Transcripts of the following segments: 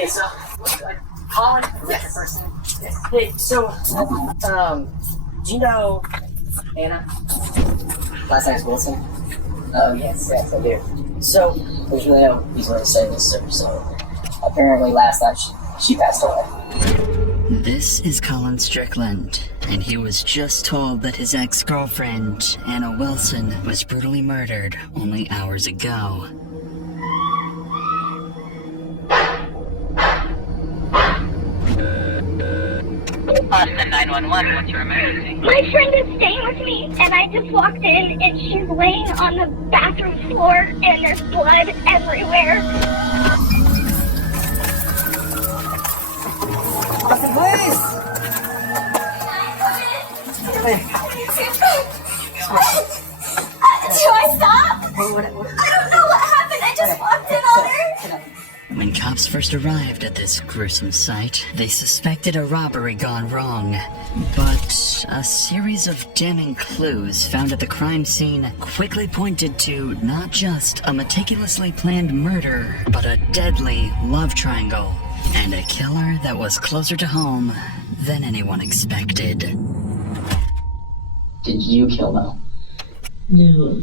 Hey, so, Colin, yes, person. Hey, so, do you know Anna? Last name's Wilson? Oh, yes, I do. So, there's really no reason to say this, sir, so, apparently last night she passed away. This is Colin Strickland, and he was just told that his ex-girlfriend, Anna Wilson, was brutally murdered only hours ago. Austin 911, what's your emergency? My friend is staying with me, and I just walked in, and she's laying on the bathroom floor, and there's blood everywhere. Austin, please! Do I stop? I don't know what happened. I just walked in on her. When cops first arrived at this gruesome site, they suspected a robbery gone wrong. But a series of damning clues found at the crime scene quickly pointed to not just a meticulously planned murder, but a deadly love triangle. And a killer that was closer to home than anyone expected. Did you kill Mel? No.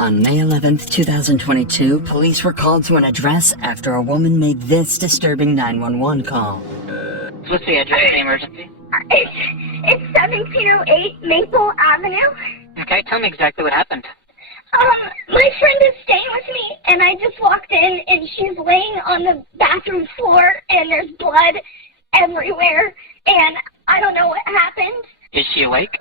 On May 11th, 2022, police were called to an address after a woman made this disturbing 911 call. What's the address of the emergency? It's 1708 Maple Avenue. Okay, tell me exactly what happened. My friend is staying with me, and I just walked in, and she's laying on the bathroom floor, and there's blood everywhere, and I don't know what happened. Is she awake?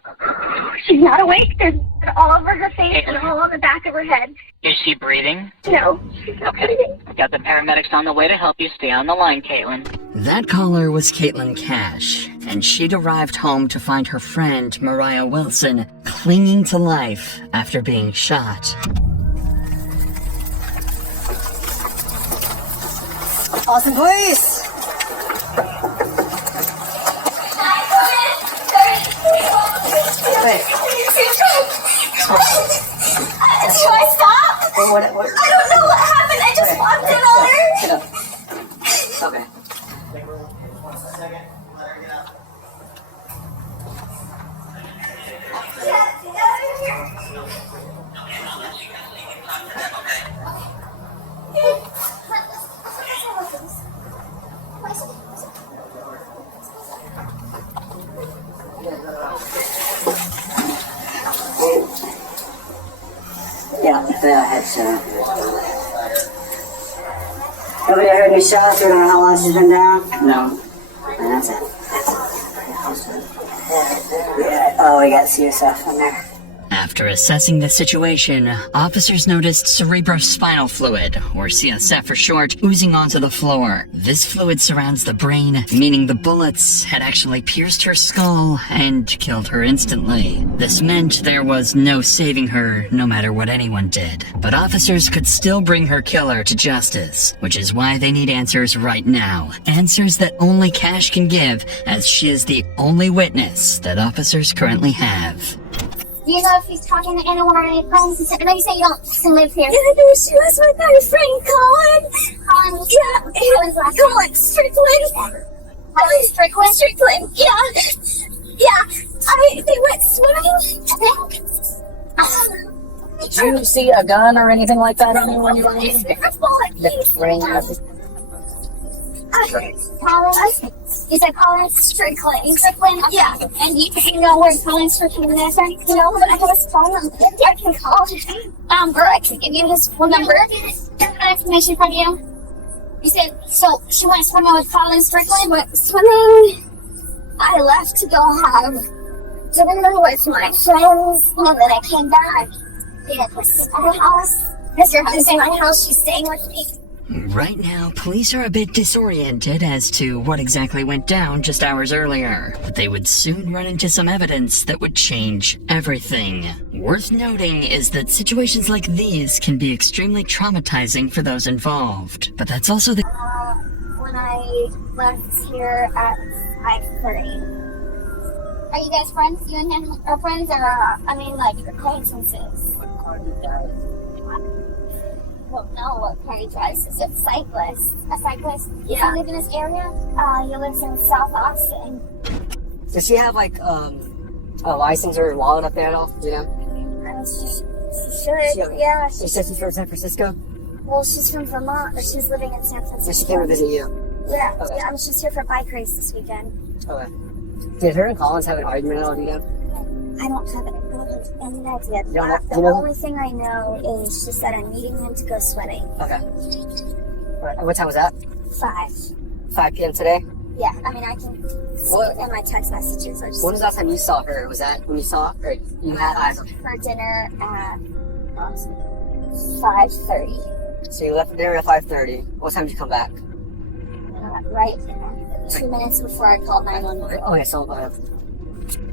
She's not awake. There's blood all over her face and all on the back of her head. Is she breathing? No, she's not breathing. I've got the paramedics on the way to help you. Stay on the line, Caitlin. That caller was Caitlin Cash, and she'd arrived home to find her friend, Mariah Wilson, clinging to life after being shot. Austin, please! Hey. Do I stop? What? I don't know what happened. I just walked in on her. Get up. Okay. Yeah, headshot. Nobody heard any shots or how long she's been down? No. And that's it. Yeah. Oh, we got CSF in there. After assessing the situation, officers noticed cerebrospinal fluid, or CSF for short, oozing onto the floor. This fluid surrounds the brain, meaning the bullets had actually pierced her skull and killed her instantly. This meant there was no saving her, no matter what anyone did. But officers could still bring her killer to justice, which is why they need answers right now. Answers that only Cash can give, as she is the only witness that officers currently have. Do you know if he's talking to anyone or any friends? I know you say you don't live here. Yeah, she was with my friend Colin. Yeah. Colin Strickland. Colin Strickland. Yeah. They went swimming. Did you see a gun or anything like that on anyone you were in? Colin, you said Colin Strickland. Yeah. And you know where Colin Strickland is? No, but I have his phone number. Yeah, I can call him. Or I can give you his phone number. Information from you. You said, so she went swimming with Colin Strickland? Went swimming. I left to go have dinner with my friends, and then I came back. Yeah, this is my house. This is your house. This is my house. She's staying with me. Right now, police are a bit disoriented as to what exactly went down just hours earlier, but they would soon run into some evidence that would change everything. Worth noting is that situations like these can be extremely traumatizing for those involved, but that's also the When I left here at 5:30. Are you guys friends? You and him are friends, or like acquaintances? don't know what car he drives. He's a cyclist. A cyclist? Yeah. Does he live in this area? He lives in South Austin. Does she have like a license or wallet up there at all? You know? She should. Yeah. She said she's from San Francisco? Well, she's from Vermont, but she's living in San Francisco. So she came to visit you? Yeah. Okay. Yeah, I was just here for a bike race this weekend. Okay. Did her and Collins have an argument at all, do you know? I don't have any idea. You don't know- The you know- only thing I know is she said I'm meeting him to go sweating. Okay. Alright, what time was that? 5. 5 p.m. today? Yeah, I mean, I can see it in my text messages. I just When was the last time you saw her? Was that when you saw her? Or you had eyes on her? for dinner at 5:30. So you left for dinner at 5:30. What time did you come back? Right 2 minutes before I called 911. Okay, so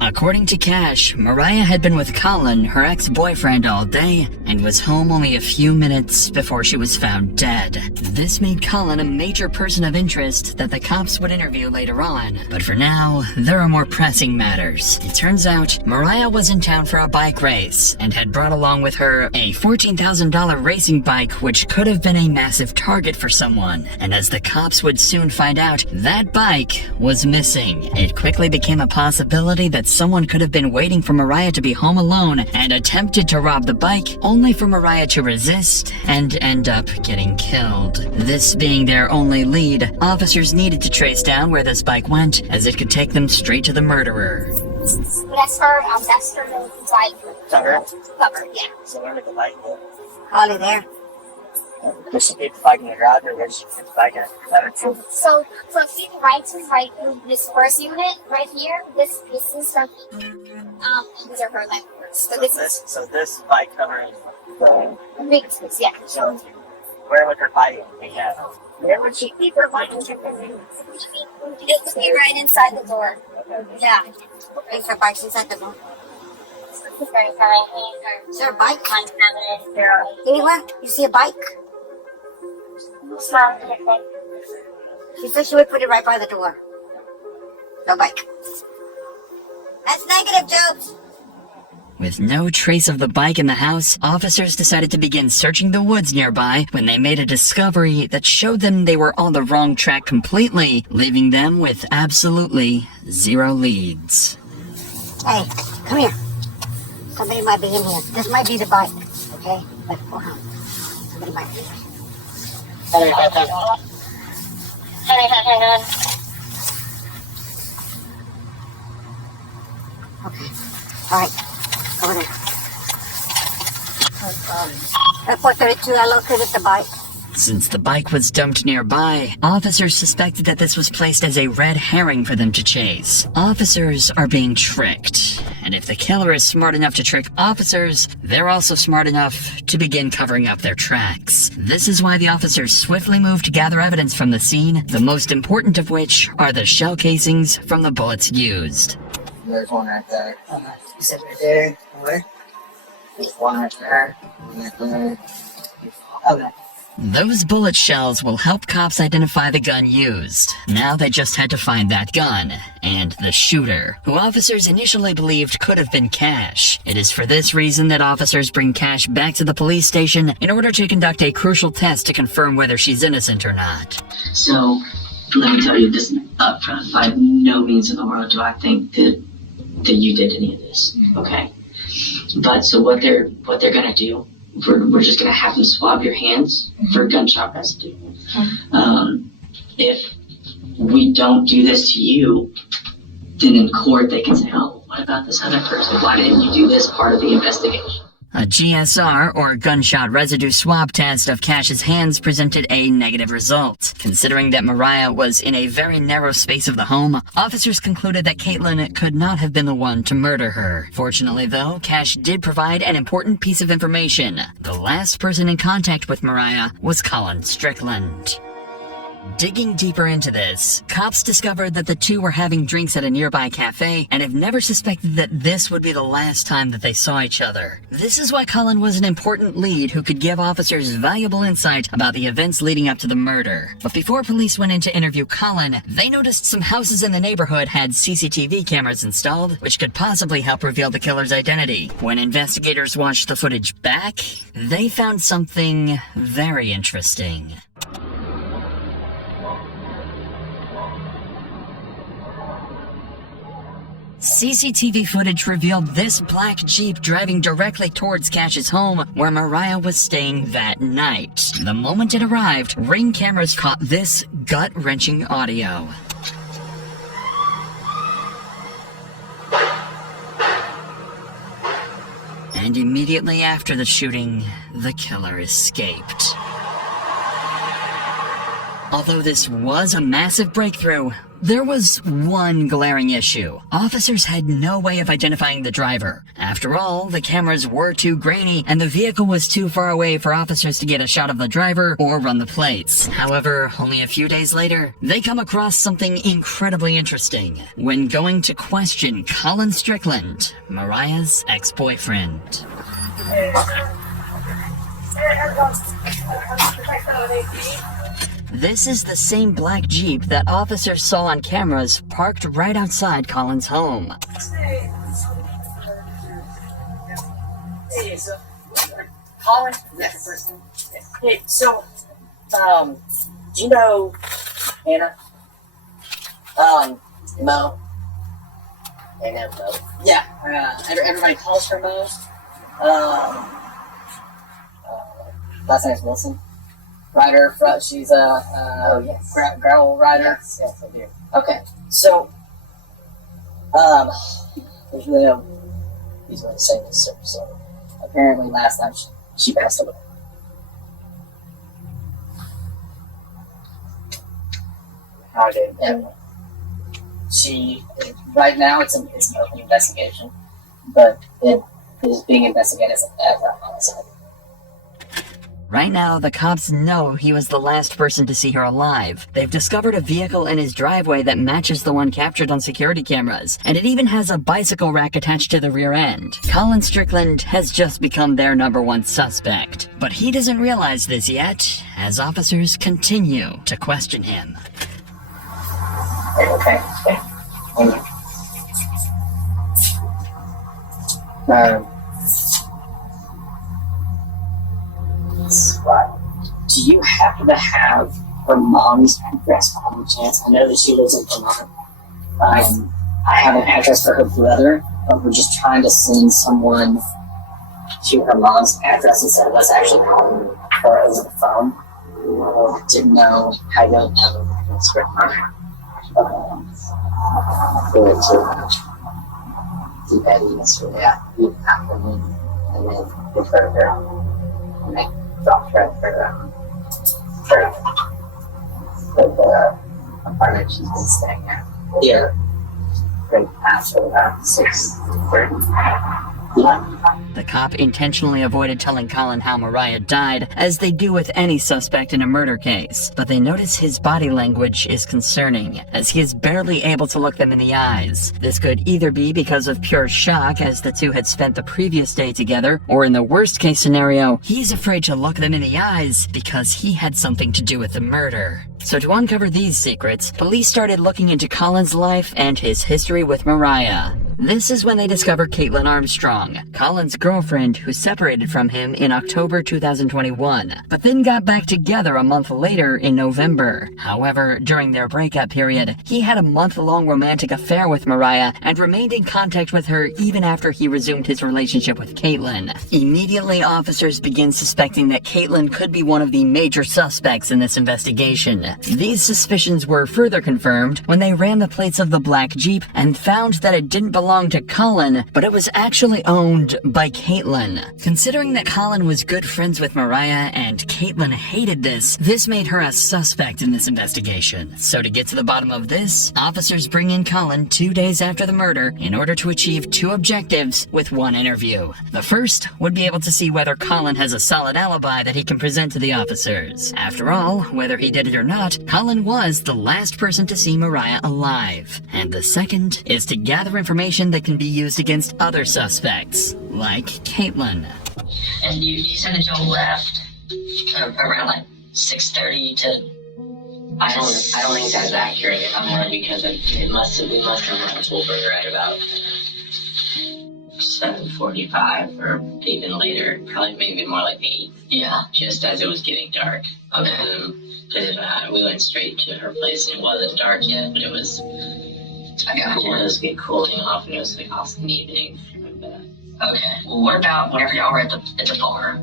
According to Cash, Mariah had been with Colin, her ex-boyfriend, all day and was home only a few minutes before she was found dead. This made Colin a major person of interest that the cops would interview later on. But for now, there are more pressing matters. It turns out, Mariah was in town for a bike race and had brought along with her a $14,000 racing bike which could have been a massive target for someone. And as the cops would soon find out, that bike was missing. It quickly became a possibility that someone could have been waiting for Mariah to be home alone and attempted to rob the bike, only for Mariah to resist and end up getting killed. This being their only lead, officers needed to trace down where this bike went, as it could take them straight to the murderer. That's her bike. her? Cover, yeah. So where did the bike go? Probably there. Did she keep the bike in the garage or did she keep the bike in the So from right to right, this first unit right here, this is from these are her leftovers. So So this bike cover is big, yeah. so where would her bike be at? Where would she keep her bike? It would be right inside the door. Yeah. Right, her bike's inside the door. Is there a bike? Anywhere? You see a bike? She said she would put it right by the door. No bike. That's negative, Joe. With no trace of the bike in the house, officers decided to begin searching the woods nearby when they made a discovery that showed them they were on the wrong track completely, leaving them with absolutely zero leads. Hey, come here. Somebody might be in here. This might be the bike, okay? But hold on. Somebody might be in here. Okay. All right. Over there. Airport 32, I located the bike. Since the bike was dumped nearby, officers suspected that this was placed as a red herring for them to chase. Officers are being tricked, and if the killer is smart enough to trick officers, they're also smart enough to begin covering up their tracks. This is why the officers swiftly moved to gather evidence from the scene, the most important of which are the shell casings from the bullets used. There's one right there. You said right there. Where? There's one right there. One right there. Okay. Those bullet shells will help cops identify the gun used. Now they just had to find that gun, and the shooter, who officers initially believed could have been Cash. It is for this reason that officers bring Cash back to the police station in order to conduct a crucial test to confirm whether she's innocent or not. So, let me tell you this up front. By no means in the world do I think that you did any of this, okay? But so what they're gonna do, we're just gonna have them swab your hands for gunshot residue. If we don't do this to you, then in court they can say, oh, what about this other person? Why didn't you do this part of the investigation? A GSR, or gunshot residue swab test of Cash's hands, presented a negative result. Considering that Mariah was in a very narrow space of the home, officers concluded that Caitlin could not have been the one to murder her. Fortunately, though, Cash did provide an important piece of information. The last person in contact with Mariah was Colin Strickland. Digging deeper into this, cops discovered that the two were having drinks at a nearby cafe and have never suspected that this would be the last time that they saw each other. This is why Colin was an important lead who could give officers valuable insight about the events leading up to the murder. But before police went in to interview Colin, they noticed some houses in the neighborhood had CCTV cameras installed, which could possibly help reveal the killer's identity. When investigators watched the footage back, they found something very interesting. CCTV footage revealed this black Jeep driving directly towards Cash's home, where Mariah was staying that night. The moment it arrived, Ring cameras caught this gut-wrenching audio. And immediately after the shooting, the killer escaped. Although this was a massive breakthrough, there was one glaring issue. Officers had no way of identifying the driver. After all, the cameras were too grainy, and the vehicle was too far away for officers to get a shot of the driver or run the plates. However, only a few days later, they come across something incredibly interesting when going to question Colin Strickland, Mariah's ex-boyfriend. This is the same black Jeep that officers saw on cameras parked right outside Colin's home. Hey, so, Colin, next person. Hey, so, do you know Anna? Mo. I know Mo. Yeah, everybody calls her Mo. Last name's Wilson. Rider, she's a gravel rider. Yes, I do. Okay, so, there's really no easy way to say this, so apparently last night she passed away. How did? Yeah. Right now it's an open investigation, but it is being investigated as a homicide. Right now, the cops know he was the last person to see her alive. They've discovered a vehicle in his driveway that matches the one captured on security cameras, and it even has a bicycle rack attached to the rear end. Colin Strickland has just become their #1 suspect. But he doesn't realize this yet, as officers continue to question him. Okay. Do you happen to have her mom's address by any chance? I know that she lives in Vermont. I have an address for her brother, but we're just trying to send someone to her mom's address instead of us actually calling her over the phone. Didn't know how you know that's for her. Good to Betty yesterday. Yeah, you afternoon, and then give her and I dropped her at her the apartment she's been staying at. Yeah. Right after about 6:30. Yeah. The cop intentionally avoided telling Colin how Mariah died, as they do with any suspect in a murder case, but they notice his body language is concerning, as he is barely able to look them in the eyes. This could either be because of pure shock, as the two had spent the previous day together, or in the worst case scenario, he's afraid to look them in the eyes because he had something to do with the murder. So to uncover these secrets, police started looking into Colin's life and his history with Mariah. This is when they discovered Caitlin Armstrong, Colin's girlfriend who separated from him in October 2021, but then got back together a month later in November. However, during their breakup period, he had a month-long romantic affair with Mariah and remained in contact with her even after he resumed his relationship with Caitlin. Immediately, officers began suspecting that Caitlin could be one of the major suspects in this investigation. These suspicions were further confirmed when they ran the plates of the black Jeep and found that it didn't belong belonged to Colin, but it was actually owned by Caitlin. Considering that Colin was good friends with Mariah and Caitlin hated this made her a suspect in this investigation. So to get to the bottom of this, officers bring in Colin 2 days after the murder in order to achieve 2 objectives with 1 interview. The first would be able to see whether Colin has a solid alibi that he can present to the officers. After all, whether he did it or not, Colin was the last person to see Mariah alive. And the second is to gather information that can be used against other suspects, like Caitlin. And you said that y'all left around like 6:30 to. I don't think that's accurate, because we must have run over right about 7:45 or even later, probably maybe more like 8. Yeah. Just as it was getting dark. Okay. We went straight to her place and it wasn't dark yet, but it was. I got It you. was getting cooling off and it was like also in the evening. Okay. Well, what about whenever y'all were at the bar?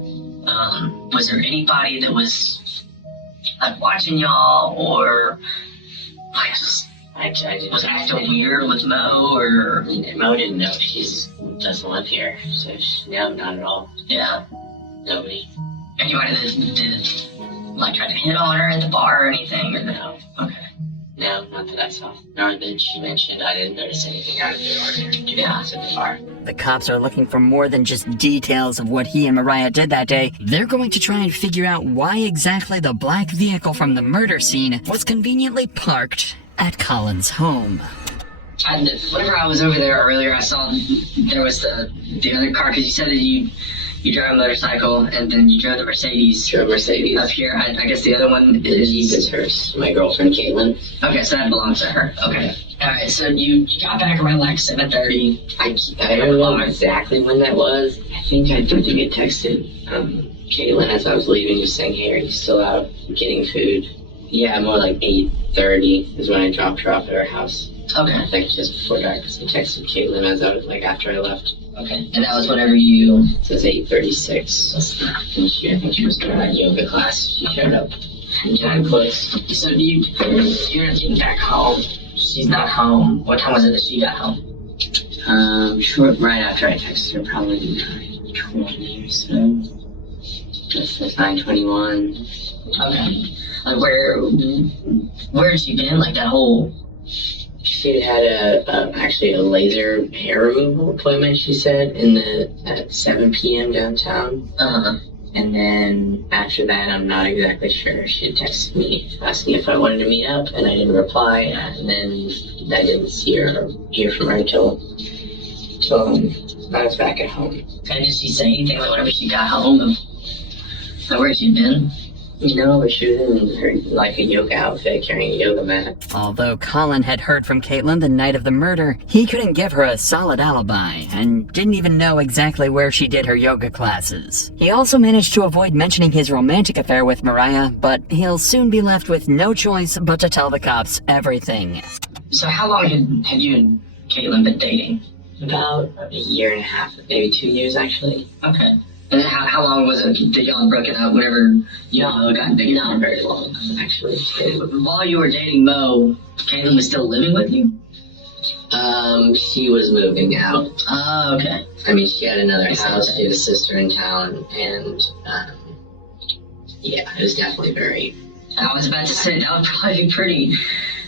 Was there anybody that was like watching y'all, or like just I was acting weird with Mo, or Mo didn't know doesn't live here, so no, not at all. yeah, Nobody. anybody that did like try to hit on her at the bar or anything, or No. Okay. No, not that I saw. Nor that she mentioned. I didn't notice anything out of the ordinary. Yeah. At the bar. The cops are looking for more than just details of what he and Mariah did that day. They're going to try and figure out why exactly the black vehicle from the murder scene was conveniently parked at Colin's home. Whenever I was over there earlier, I saw there was the other car, because you said that you drive a motorcycle and then you drove the Mercedes Sure, Mercedes. up here. I guess the other one The Jeep is is hers. My girlfriend Caitlin. okay, so that belongs to her. Okay. All right. So you got back around like 7:30. I don't know exactly when that was. I think I did get texted. Caitlin as I was leaving, just saying, "Hey, are you still out getting food?" Yeah, more like 8:30 is when I dropped her off at her house. Okay. I think just before dark. So I texted Caitlin as I was after I left. Okay. And that was whenever you. It says 8:36. And I think she was doing that yoga class. She showed up. Time close. So you're getting back home. She's not home. What time was it that she got home? Short right after I texted her, probably 9:20 or so. That's 9:21. Okay. Like where had she been? Like that whole. She had actually a laser hair removal appointment. She said at 7 p.m. downtown. And then after that, I'm not exactly sure. She texted me asking if I wanted to meet up, and I didn't reply. And then I didn't hear from her until I was back at home. And did she say anything like whenever she got home of where she'd been? No, but she was in her a yoga outfit, carrying a yoga mat. Although Colin had heard from Caitlin the night of the murder, he couldn't give her a solid alibi, and didn't even know exactly where she did her yoga classes. He also managed to avoid mentioning his romantic affair with Mariah, but he'll soon be left with no choice but to tell the cops everything. So how long had you and Caitlin been dating? About a year and a half, maybe 2 years actually. Okay. And how long was it that y'all broken up whenever y'all got dated? Not very long, actually. While you were dating Mo, Caitlin was still living with you? She was moving out. Oh, okay. I mean, she had another house. She had a sister in town, and yeah, it was definitely very. I was about to say that would probably be pretty.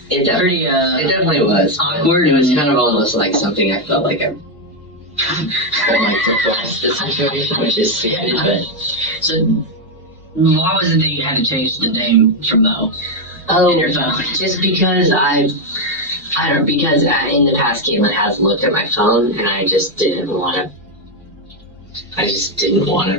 It definitely was. Awkward. It was kind of almost like something I felt like I would like to force the situation, which is stupid, but. So, why was it that you had to change the name from Mo? In your phone? Just because because in the past Caitlin has looked at my phone, and I just didn't want to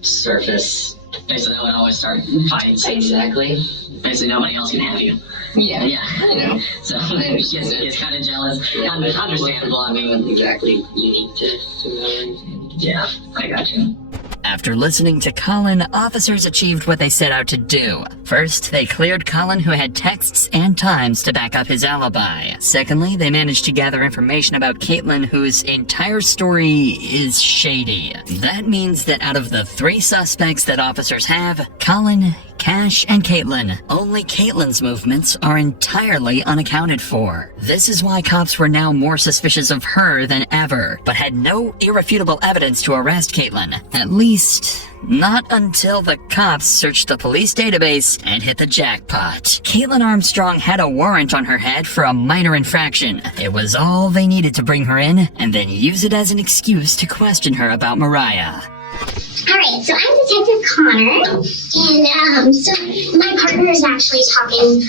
surface. Basically, that would always start fights. Exactly. Basically, nobody else can have you. Yeah. Yeah. You know. So, she gets kind of jealous. Yeah, Understandable, I mean. Exactly unique to Mo. Yeah, I got you. After listening to Colin, officers achieved what they set out to do. First, they cleared Colin, who had texts and times to back up his alibi. Secondly, they managed to gather information about Caitlin, whose entire story is shady. That means that out of the 3 suspects that officers have, Colin, Cash and Caitlin. Only Caitlin's movements are entirely unaccounted for. This is why cops were now more suspicious of her than ever, but had no irrefutable evidence to arrest Caitlin. At least, not until the cops searched the police database and hit the jackpot. Caitlin Armstrong had a warrant on her head for a minor infraction. It was all they needed to bring her in, and then use it as an excuse to question her about Mariah. Alright, so I'm Detective Connor, and so my partner is actually talking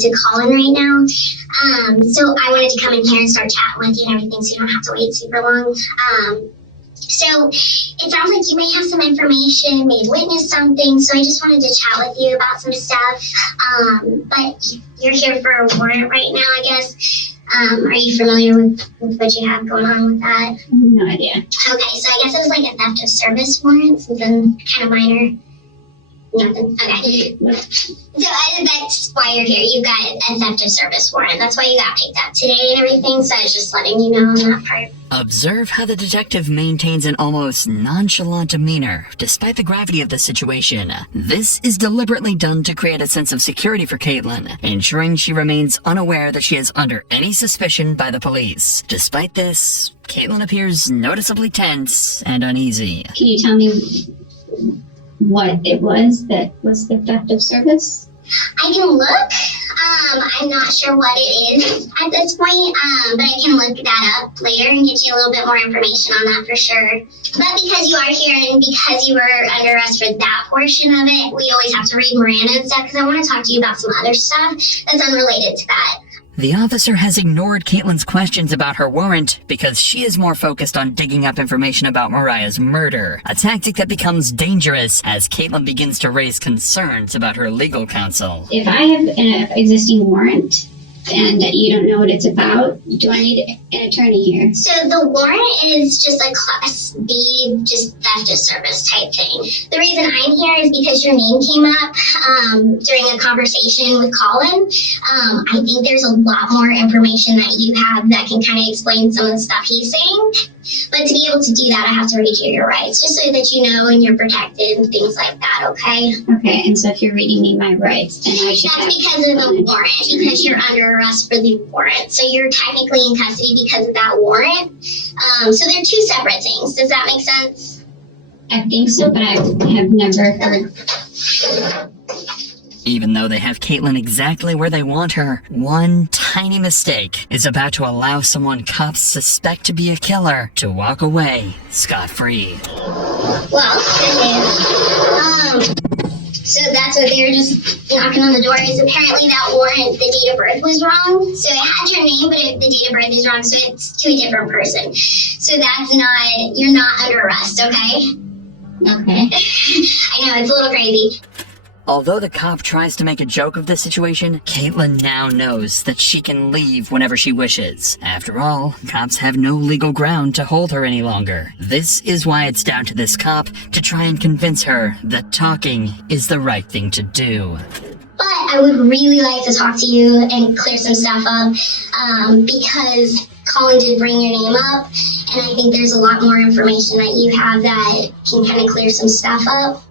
to Colin right now. So I wanted to come in here and start chatting with you and everything so you don't have to wait super long. So it sounds like you may have some information, may witness something, so I just wanted to chat with you about some stuff. But you're here for a warrant right now, I guess. Are you familiar with what you have going on with that? No idea. Okay, so I guess it was like a theft of service warrant, something kind of minor. Nothing. Okay. So that's why you're here. You got a theft of service warrant. That's why you got picked up today and everything. So I was just letting you know on that part. Observe how the detective maintains an almost nonchalant demeanor, despite the gravity of the situation. This is deliberately done to create a sense of security for Caitlin, ensuring she remains unaware that she is under any suspicion by the police. Despite this, Caitlin appears noticeably tense and uneasy. Can you tell me what it was that was the theft of service? I can look. I'm not sure what it is at this point, but I can look that up later and get you a little bit more information on that for sure. But because you are here and because you were under arrest for that portion of it, we always have to read Miranda and stuff because I want to talk to you about some other stuff that's unrelated to that. The officer has ignored Caitlin's questions about her warrant because she is more focused on digging up information about Mariah's murder, a tactic that becomes dangerous as Caitlin begins to raise concerns about her legal counsel. If I have an existing warrant and you don't know what it's about, do I need an attorney here? So the warrant is just a Class B, just theft of service type thing. The reason I'm here is because your name came up during a conversation with Colin. I think there's a lot more information that you have that can kind of explain some of the stuff he's saying. But to be able to do that, I have to read you your rights, just so that you know and you're protected and things like that, okay? Okay, and so if you're reading me my rights, then I should That's because of the warrant, because you're under arrest for the warrant. So you're technically in custody because of that warrant. So they're two separate things. Does that make sense? I think so, but I have never heard. Even though they have Caitlin exactly where they want her, one tiny mistake is about to allow someone cops suspect to be a killer to walk away scot-free. Well, so that's what they were just knocking on the door is apparently that warrant, the date of birth was wrong. So it had your name, but the date of birth is wrong, so it's to a different person. So that's not, you're not under arrest, okay? Okay. I know, it's a little crazy. Although the cop tries to make a joke of the situation, Caitlin now knows that she can leave whenever she wishes. After all, cops have no legal ground to hold her any longer. This is why it's down to this cop to try and convince her that talking is the right thing to do. But I would really like to talk to you and clear some stuff up because Colin did bring your name up, and I think there's a lot more information that you have that can kind of clear some stuff up.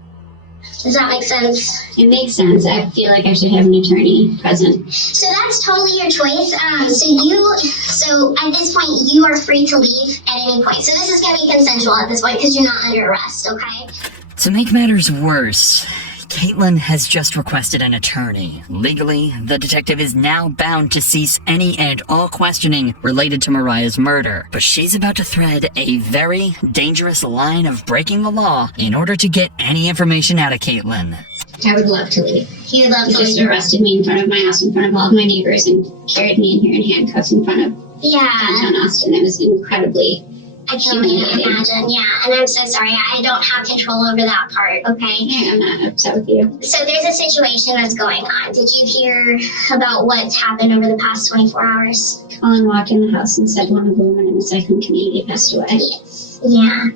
Does that make sense? It makes sense. I feel like I should have an attorney present. So that's totally your choice. So at this point, you are free to leave at any point. So this is going to be consensual at this point because you're not under arrest, okay? To make matters worse, Caitlin has just requested an attorney. Legally, the detective is now bound to cease any and all questioning related to Mariah's murder, but she's about to thread a very dangerous line of breaking the law in order to get any information out of Caitlin. I would love to leave. He would love He to just leave. arrested me in front of my house, in front of all of my neighbors, and carried me in here in handcuffs in front of downtown Austin. It was incredibly I can only imagine, yeah. And I'm so sorry. I don't have control over that part, okay? Yeah, I'm not upset with you. So there's a situation that's going on. Did you hear about what's happened over the past 24 hours? Colin walked in the house and said one of the women in the cycling community passed away. Yes. Yeah.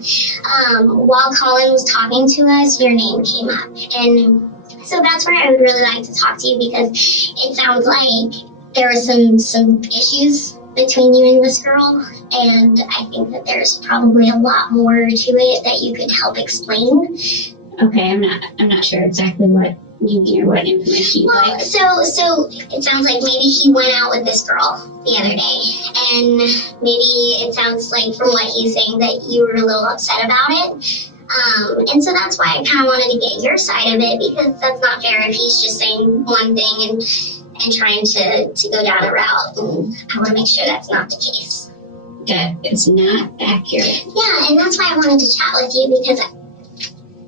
While Colin was talking to us, your name came up. And so that's where I would really like to talk to you because it sounds like there were some issues between you and this girl, and I think that there's probably a lot more to it that you could help explain. Okay, I'm not sure exactly what you mean or what information you Well, like? so it sounds like maybe he went out with this girl the other day, and maybe it sounds like from what he's saying that you were a little upset about it. And so that's why I kind of wanted to get your side of it, because that's not fair if he's just saying one thing and trying to go down a route, and I want to make sure that's not the case. That is not accurate. Yeah, and that's why I wanted to chat with you, because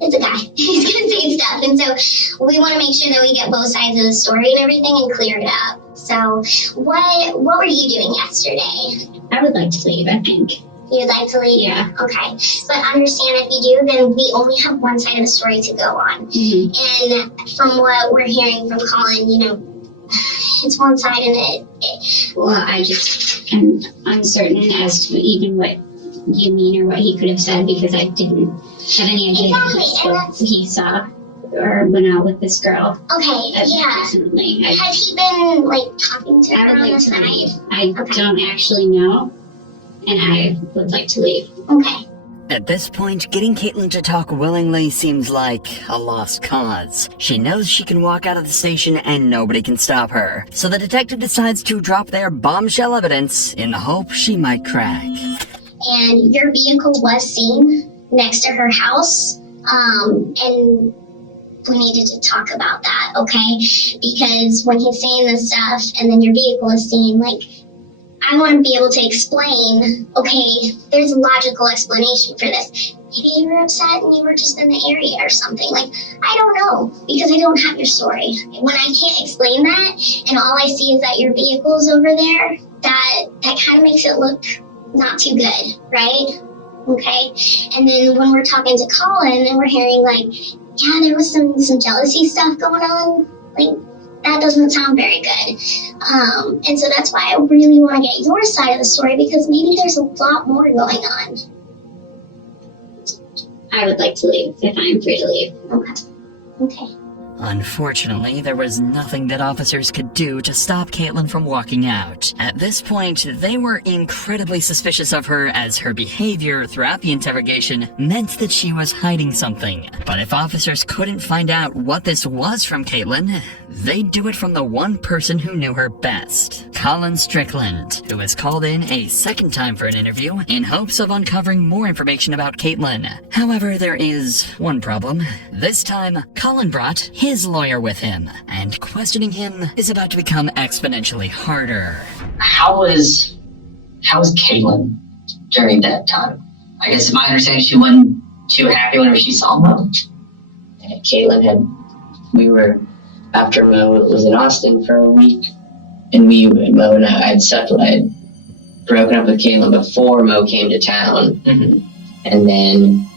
it's a guy. He's gonna say stuff, and so we want to make sure that we get both sides of the story and everything and clear it up. So, what were you doing yesterday? I would like to leave, I think. You'd like to leave? Yeah. Okay. But understand, if you do, then we only have one side of the story to go on. Mm-hmm. And from what we're hearing from Colin, it's one side, and Well, I just am uncertain as to even what you mean or what he could have said, because I didn't have any idea that he saw or went out with this girl. Okay, yeah. Recently. Has he been, talking to her I would on like the to side? leave. I don't actually know, and I would like to leave. Okay. At this point, getting Caitlin to talk willingly seems like a lost cause. She knows she can walk out of the station and nobody can stop her. So the detective decides to drop their bombshell evidence in the hope she might crack. And your vehicle was seen next to her house, and we needed to talk about that, okay? Because when he's saying this stuff and then your vehicle is seen, I want to be able to explain, okay, there's a logical explanation for this. Maybe you were upset and you were just in the area or something. I don't know, because I don't have your story. When I can't explain that and all I see is that your vehicle is over there, that kind of makes it look not too good, right? Okay. And then when we're talking to Colin and we're hearing yeah, there was some jealousy stuff going on, that doesn't sound very good. And so that's why I really want to get your side of the story, because maybe there's a lot more going on. I would like to leave if I am free to leave. Okay. Unfortunately, there was nothing that officers could do to stop Caitlin from walking out. At this point, they were incredibly suspicious of her, as her behavior throughout the interrogation meant that she was hiding something. But if officers couldn't find out what this was from Caitlin, they'd do it from the one person who knew her best, Colin Strickland, who was called in a second time for an interview in hopes of uncovering more information about Caitlin. However, there is one problem. This time, Colin brought his lawyer with him, and questioning him is about to become exponentially harder. How was Caitlin during that time? I guess my understanding, she wasn't too happy whenever she saw Mo. We were, after Mo was in Austin for a week, and Mo and I had broken up with Caitlin before Mo came to town. Mm-hmm. And then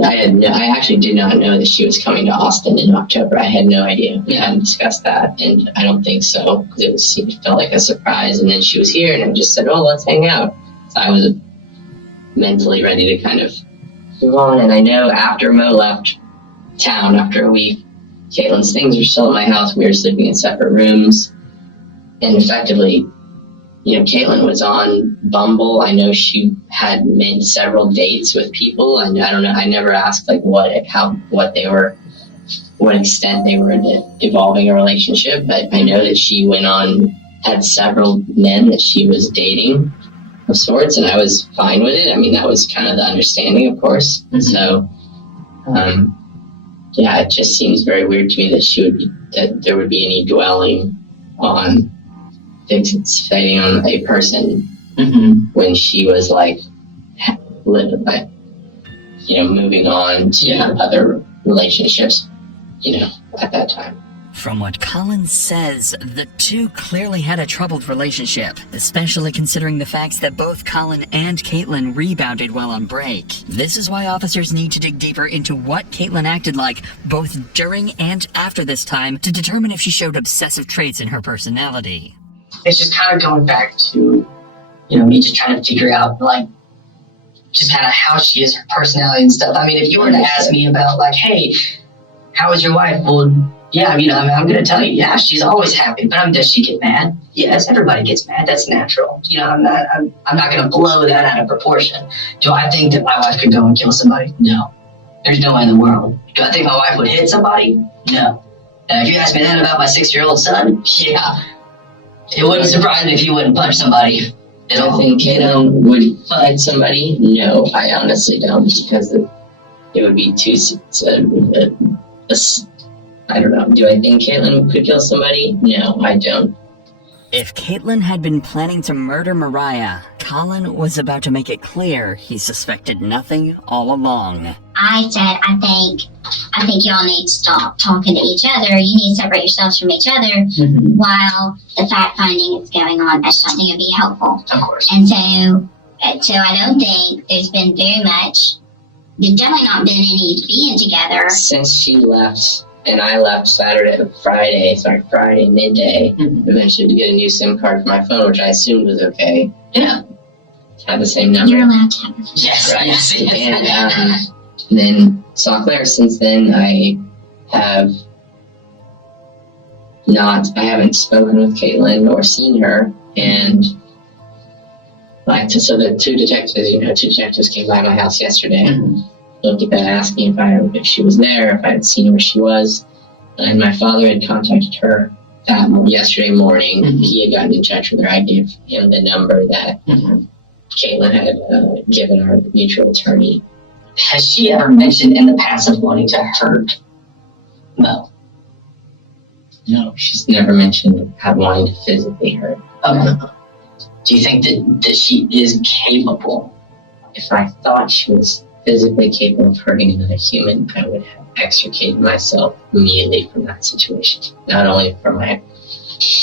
I actually did not know that she was coming to Austin in October. I had no idea. We hadn't discussed that, and I don't think so, because it felt like a surprise. And then she was here, and I just said, "Oh, let's hang out." So I was mentally ready to kind of move on. And I know after Mo left town after a week, Caitlin's things were still at my house. We were sleeping in separate rooms, and effectively, Caitlin was on Bumble. I know she had made several dates with people, and I don't know. I never asked what extent they were evolving a relationship, but I know that she had several men that she was dating of sorts, and I was fine with it. I mean, that was kind of the understanding, of course. Mm-hmm. So, it just seems very weird to me that there would be any dwelling on fixating on a person, mm-hmm. when she was moving on to other relationships, at that time. From what Colin says, the two clearly had a troubled relationship, especially considering the facts that both Colin and Caitlin rebounded while on break. This is why officers need to dig deeper into what Caitlin acted like, both during and after this time, to determine if she showed obsessive traits in her personality. It's just kind of going back to, me just trying to figure out, just kind of how she is, her personality and stuff. I mean, if you were to ask me about, hey, how is your wife? Well, yeah, I'm going to tell you, yeah, she's always happy. But does she get mad? Yes, everybody gets mad. That's natural. I'm not going to blow that out of proportion. Do I think that my wife could go and kill somebody? No. There's no way in the world. Do I think my wife would hit somebody? No. If you ask me that about my 6-year-old son, yeah. It wouldn't surprise me if he wouldn't punch somebody. Do I think Caitlin would fight somebody? No, I honestly don't, because it would be too. I don't know. Do I think Caitlin could kill somebody? No, I don't. If Caitlin had been planning to murder Mariah, Colin was about to make it clear he suspected nothing all along. I said, I think y'all need to stop talking to each other. You need to separate yourselves from each other while the fact finding is going on. That's something that would be helpful. Of course. And so I don't think there's been very much. There's definitely not been any being together. Since she left, and I left Friday midday, eventually to get a new SIM card for my phone, which I assumed was okay. Yeah. Had the same number. You're allowed to have a Yes, Right. yes. And then saw Claire. Since then, I haven't spoken with Caitlin or seen her. And so the two detectives came by my house yesterday. Asking if she was there, if I had seen her where she was. And my father had contacted her yesterday morning. He had gotten in touch with her. I gave him the number that Caitlin had given our mutual attorney. Has she ever mentioned in the past of wanting to hurt Mo? No, she's never mentioned wanting to physically hurt. Okay. Do you think that she is capable? If I thought she was physically capable of hurting another human, I would have extricated myself immediately from that situation.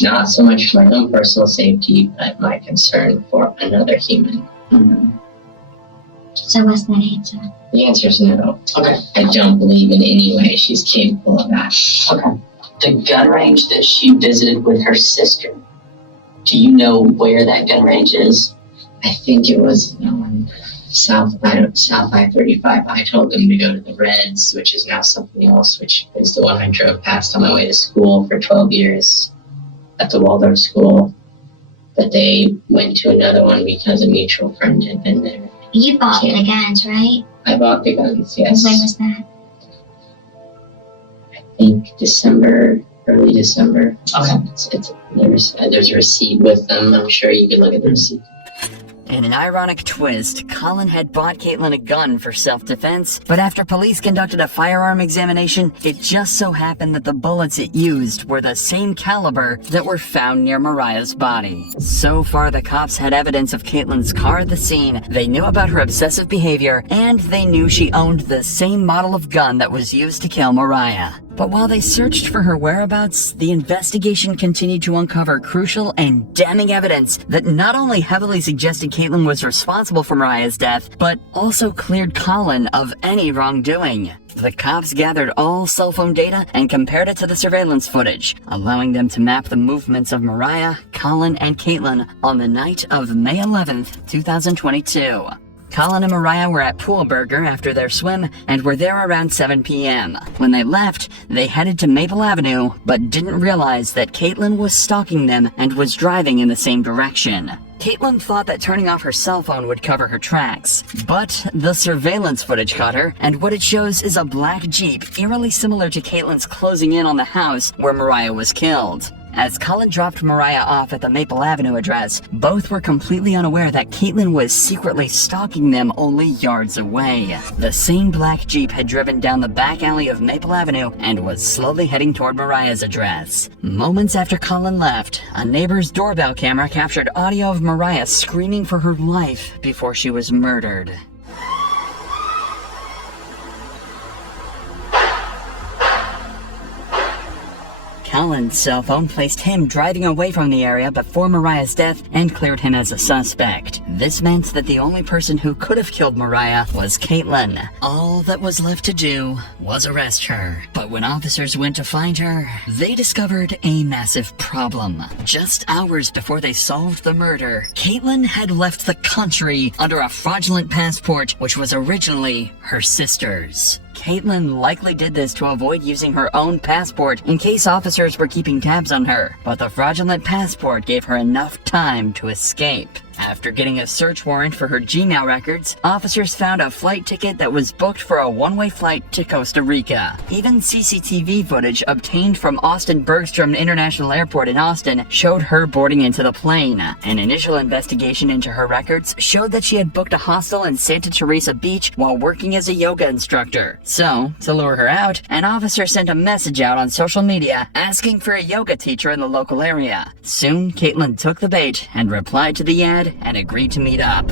Not so much for my own personal safety, but my concern for another human. So what's that answer? The answer is no. Okay. I don't believe in any way she's capable of that. Okay. The gun range that she visited with her sister, do you know where that gun range is? I think it was South I-35. I told them to go to the Reds, which is now something else, which is the one I drove past on my way to school for 12 years at the Waldorf school. But they went to another one because a mutual friend had been there. You bought the guns, right? I bought the guns, yes. When was that? I think early December. Okay. There's a receipt with them. I'm sure you can look at the receipt. In an ironic twist, Colin had bought Caitlin a gun for self-defense, but after police conducted a firearm examination, it just so happened that the bullets it used were the same caliber that were found near Mariah's body. So far, the cops had evidence of Caitlin's car at the scene, they knew about her obsessive behavior, and they knew she owned the same model of gun that was used to kill Mariah. But while they searched for her whereabouts, the investigation continued to uncover crucial and damning evidence that not only heavily suggested Caitlin was responsible for Mariah's death, but also cleared Colin of any wrongdoing. The cops gathered all cell phone data and compared it to the surveillance footage, allowing them to map the movements of Mariah, Colin, and Caitlin on the night of May 11th, 2022. Colin and Mariah were at Poolburger after their swim and were there around 7 p.m. When they left, they headed to Maple Avenue, but didn't realize that Caitlin was stalking them and was driving in the same direction. Caitlin thought that turning off her cell phone would cover her tracks, but the surveillance footage caught her, and what it shows is a black Jeep eerily similar to Caitlin's closing in on the house where Mariah was killed. As Colin dropped Mariah off at the Maple Avenue address, both were completely unaware that Caitlin was secretly stalking them only yards away. The same black Jeep had driven down the back alley of Maple Avenue and was slowly heading toward Mariah's address. Moments after Colin left, a neighbor's doorbell camera captured audio of Mariah screaming for her life before she was murdered. Colin's cell phone placed him driving away from the area before Mariah's death and cleared him as a suspect. This meant that the only person who could have killed Mariah was Caitlin. All that was left to do was arrest her. But when officers went to find her, they discovered a massive problem. Just hours before they solved the murder, Caitlin had left the country under a fraudulent passport which was originally her sister's. Caitlin likely did this to avoid using her own passport in case officers were keeping tabs on her, but the fraudulent passport gave her enough time to escape. After getting a search warrant for her Gmail records, officers found a flight ticket that was booked for a one-way flight to Costa Rica. Even CCTV footage obtained from Austin Bergstrom International Airport in Austin showed her boarding into the plane. An initial investigation into her records showed that she had booked a hostel in Santa Teresa Beach while working as a yoga instructor. So, to lure her out, an officer sent a message out on social media asking for a yoga teacher in the local area. Soon, Caitlin took the bait and replied to the ad and agreed to meet up.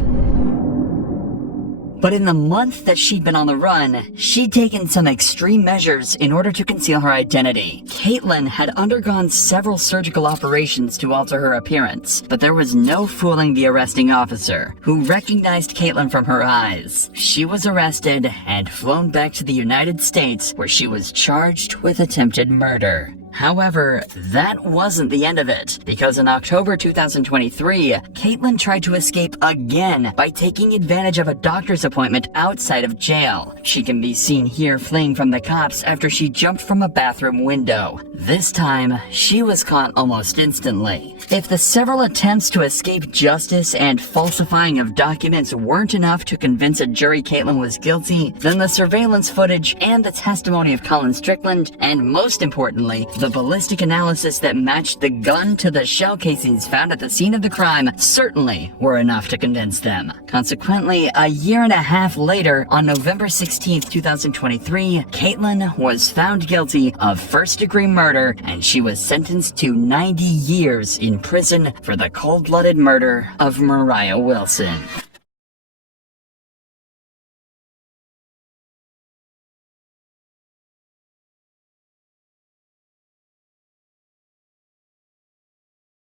But in the month that she'd been on the run, she'd taken some extreme measures in order to conceal her identity. Caitlin had undergone several surgical operations to alter her appearance, but there was no fooling the arresting officer, who recognized Caitlin from her eyes. She was arrested and flown back to the United States, where she was charged with attempted murder. However, that wasn't the end of it, because in October 2023, Caitlin tried to escape again by taking advantage of a doctor's appointment outside of jail. She can be seen here fleeing from the cops after she jumped from a bathroom window. This time, she was caught almost instantly. If the several attempts to escape justice and falsifying of documents weren't enough to convince a jury Caitlin was guilty, then the surveillance footage and the testimony of Colin Strickland, and most importantly, the ballistic analysis that matched the gun to the shell casings found at the scene of the crime certainly were enough to convince them. Consequently, a year and a half later, on November 16, 2023, Caitlin was found guilty of first-degree murder, and she was sentenced to 90 years in prison for the cold-blooded murder of Mariah Wilson.